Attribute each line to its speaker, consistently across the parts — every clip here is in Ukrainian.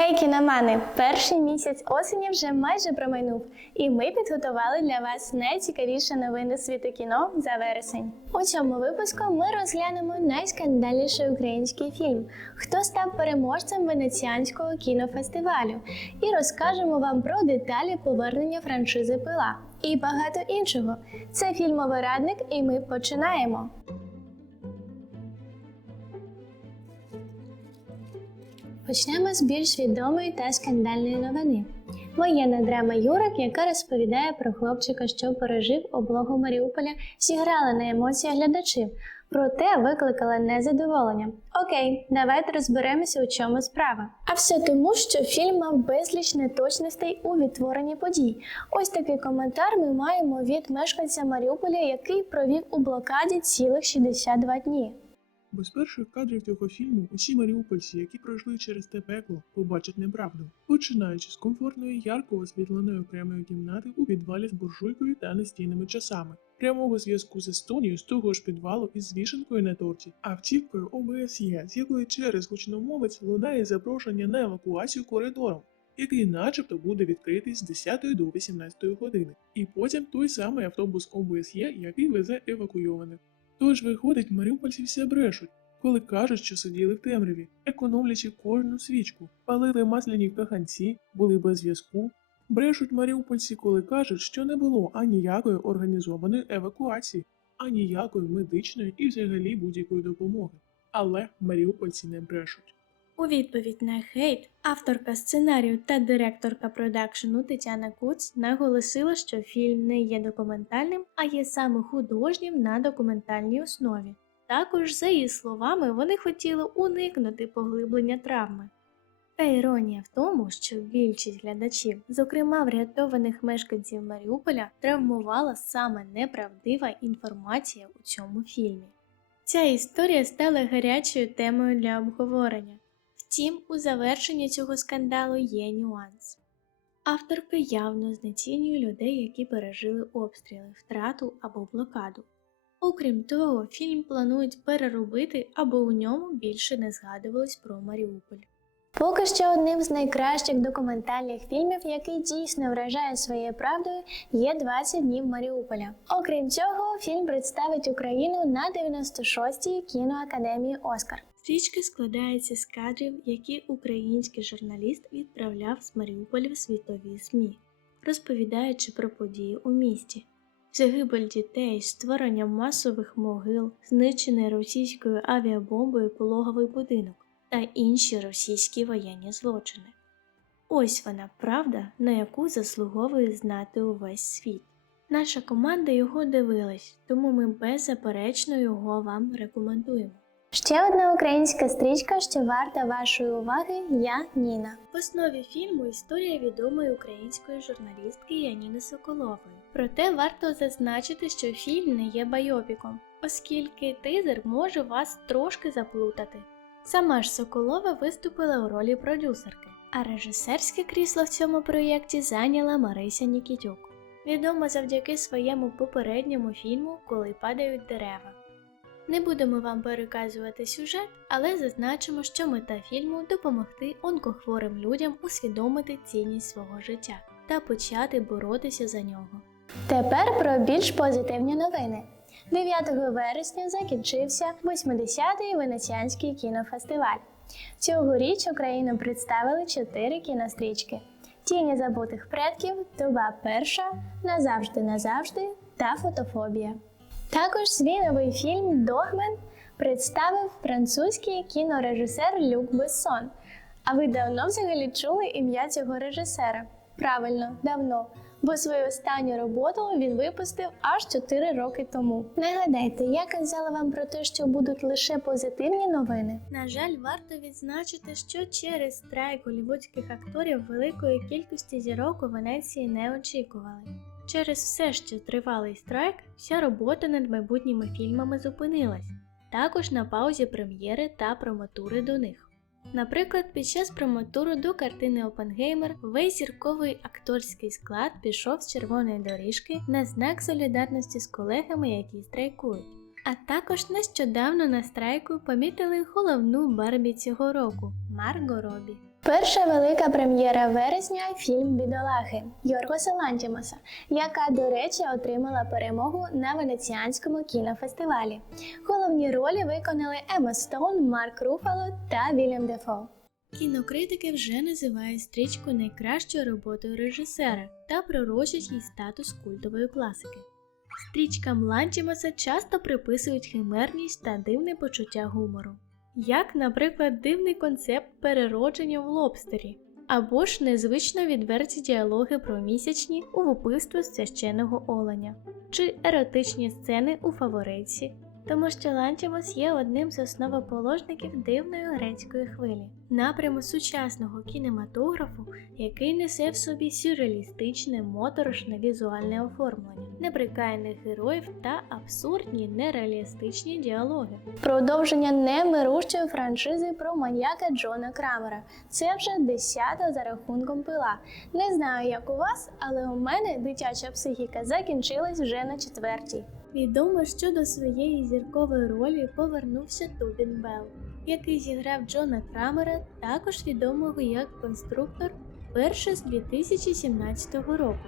Speaker 1: Гей, кіномани! Перший місяць осені вже майже промайнув, і ми підготували для вас найцікавіші новини світу кіно за вересень. У цьому випуску ми розглянемо найскандальніший український фільм, хто став переможцем венеціанського кінофестивалю, і розкажемо вам про деталі повернення франшизи Пила і багато іншого. Це фільмовий радник, і ми починаємо. Почнемо з більш відомої та скандальної новини. Воєнна драма Юрик, яка розповідає про хлопчика, що пережив облогу Маріуполя, зіграла на емоціях глядачів, проте викликала незадоволення. Окей, давайте розберемося, у чому справа. А все тому, що фільм мав безліч неточностей у відтворенні подій. Ось такий коментар ми маємо від мешканця Маріуполя, який провів у блокаді цілих 62 дні.
Speaker 2: Бо з перших кадрів цього фільму усі маріупольці, які пройшли через те пекло, побачать неправду, починаючи з комфортної ярко освітленої окремої кімнати у підвалі з буржуйкою та настійними часами, прямого зв'язку з Естонією з того ж підвалу із вішенкою на торті, автівкою ОБСЄ, з якої через гучномовець лунає запрошення на евакуацію коридором. Який начебто буде відкритий з 10 до 18 години, і потім той самий автобус ОБСЄ, який везе евакуйованих. Тож виходить, маріупольці все брешуть, коли кажуть, що сиділи в темряві, економлячи кожну свічку, палили масляні каханці, були без зв'язку. Брешуть маріупольці, коли кажуть, що не було аніякої організованої евакуації, аніякої медичної і взагалі будь-якої допомоги. Але маріупольці не брешуть.
Speaker 1: У відповідь на хейт авторка сценарію та директорка продакшену Тетяна Куц наголосила, що фільм не є документальним, а є саме художнім на документальній основі. Також, за її словами, вони хотіли уникнути поглиблення травми. Та іронія в тому, що більшість глядачів, зокрема врятованих мешканців Маріуполя, травмувала саме неправдива інформація у цьому фільмі. Ця історія стала гарячою темою для обговорення. Втім, у завершенні цього скандалу є нюанс. Авторка явно знецінює людей, які пережили обстріли, втрату або блокаду. Окрім того, фільм планують переробити, аби у ньому більше не згадувалось про Маріуполь. Поки що одним з найкращих документальних фільмів, який дійсно вражає своєю правдою, є 20 днів Маріуполя. Окрім цього, фільм представить Україну на 96-й кіноакадемії Оскар. Стрічка складається з кадрів, які український журналіст відправляв з Маріуполя в світові ЗМІ, розповідаючи про події у місті. Загибель дітей, створення масових могил, знищений російською авіабомбою пологовий будинок та інші російські воєнні злочини. Ось вона правда, на яку заслуговує знати увесь світ. Наша команда його дивилась, тому ми беззаперечно його вам рекомендуємо. Ще одна українська стрічка, що варта вашої уваги, я Ніна. В основі фільму історія відомої української журналістки Яніни Соколової. Проте варто зазначити, що фільм не є байопіком, оскільки тизер може вас трошки заплутати. Сама ж Соколова виступила у ролі продюсерки, а режисерське крісло в цьому проєкті зайняла Марися Нікітюк, відома завдяки своєму попередньому фільму Коли падають дерева. Не будемо вам переказувати сюжет, але зазначимо, що мета фільму допомогти онкохворим людям усвідомити цінність свого життя та почати боротися за нього. Тепер про більш позитивні новини. 9 вересня закінчився 80-й Венеціанський кінофестиваль. Цьогоріч Україну представили чотири кінострічки: Тіні забутих предків, Доба перша, Назавжди назавжди та Фотофобія. Також свій новий фільм Догмен представив французький кінорежисер Люк Бессон. А ви давно взагалі чули ім'я цього режисера? Правильно, давно. Бо свою останню роботу він випустив аж 4 роки тому. Нагадайте, я казала вам про те, що будуть лише позитивні новини. На жаль, варто відзначити, що через страйк голівудських акторів великої кількості зірок у Венеції не очікували. Через все, що тривалий страйк, вся робота над майбутніми фільмами зупинилась. Також на паузі прем'єри та промотури до них. Наприклад, під час промотуру до картини Опенгеймер весь зірковий акторський склад пішов з червоної доріжки на знак солідарності з колегами, які страйкують. А також нещодавно на страйку помітили головну Барбі цього року Марго Робі. Перша велика прем'єра вересня фільм Бідолахи Йоргоса Лантімоса, яка, до речі, отримала перемогу на Венеціанському кінофестивалі. Головні ролі виконали Ема Стоун, Марк Руфало та Вільям Дефо. Кінокритики вже називають стрічку найкращою роботою режисера та пророчать їй статус культової класики. Стрічкам Лантімоса часто приписують химерність та дивне почуття гумору як, наприклад, дивний концепт переродження в лобстері, або ж незвично відверті діалоги про місячні у вбивство священого оленя, чи еротичні сцени у фаворитці, тому що Лантімос є одним з основоположників дивної грецької хвилі, напряму сучасного кінематографу, який несе в собі сюрреалістичне моторошне візуальне оформлення, неприкаяних героїв та абсурдні нереалістичні діалоги. Продовження немирущої франшизи про маньяка Джона Крамера. Це вже десята за рахунком пила. Не знаю, як у вас, але у мене дитяча психіка закінчилась вже на четвертій. Відомо, що до своєї зіркової ролі повернувся Тубін Белл, який зіграв Джона Крамера, також відомого як конструктор перше з 2017 року.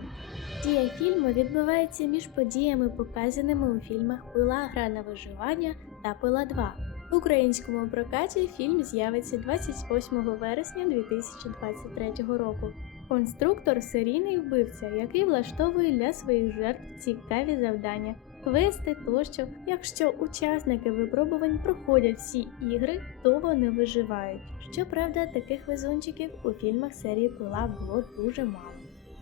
Speaker 1: Дія фільму відбувається між подіями, показаними у фільмах Пила Гра на виживання та Пила 2. В українському прокаті фільм з'явиться 28 вересня 2023 року. Конструктор серійний вбивця, який влаштовує для своїх жертв цікаві завдання, квести тощо. Якщо учасники випробувань проходять всі ігри, то вони виживають. Щоправда, таких везунчиків у фільмах серії Пила було дуже мало.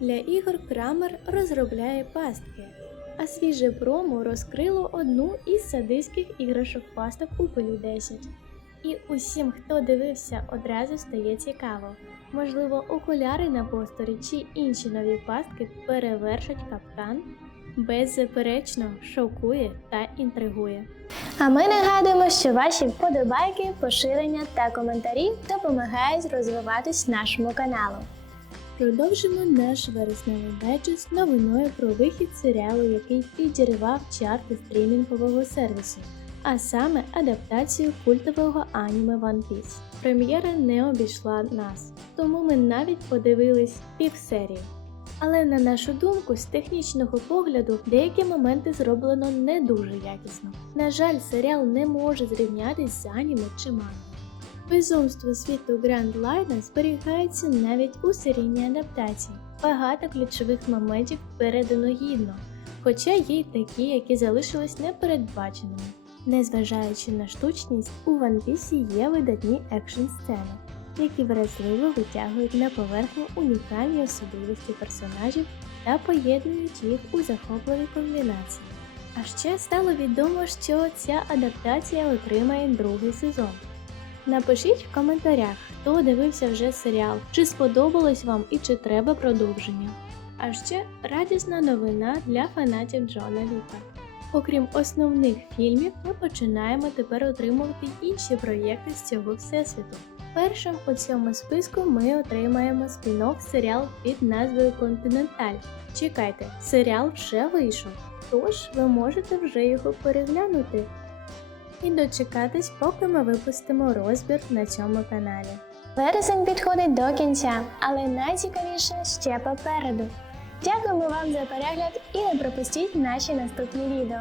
Speaker 1: Для ігор Крамер розробляє пастки, а свіже промо розкрило одну із садистських іграшок пасток у пилі 10. І усім, хто дивився, одразу стає цікаво. Можливо, окуляри на посторі чи інші нові пастки перевершать капкан. Беззаперечно шокує та інтригує. А ми нагадуємо, що ваші вподобайки, поширення та коментарі допомагають розвиватись нашому каналу. Продовжимо наш вересневий дайджест новиною про вихід серіалу, який підірвав чарти стрімінгового сервісу, а саме адаптацію культового аніме One Piece. Прем'єра не обійшла нас, тому ми навіть подивились півсерії. Але на нашу думку, з технічного погляду, деякі моменти зроблено не дуже якісно. На жаль, серіал не може зрівнятись з аніме чи мангою. Безумство світу Гранд Лайна зберігається навіть у серійній адаптації. Багато ключових моментів передано гідно, хоча є й такі, які залишились непередбаченими. Незважаючи на штучність, у One Piece є видатні екшн сцени, які вразливо витягують на поверхню унікальні особливості персонажів та поєднують їх у захопливій комбінації. А ще стало відомо, що ця адаптація отримає другий сезон. Напишіть в коментарях, хто дивився вже серіал, чи сподобалось вам і чи треба продовження. А ще радісна новина для фанатів Джона Віка. Окрім основних фільмів, ми починаємо тепер отримувати інші проєкти з цього всесвіту. Першим у цьому списку ми отримаємо спін-офф серіал під назвою Континенталь. Чекайте, серіал вже вийшов, тож ви можете вже його переглянути і дочекатись, поки ми випустимо розбір на цьому каналі. Вересень підходить до кінця, але найцікавіше ще попереду. Дякуємо вам за перегляд і не пропустіть наші наступні відео.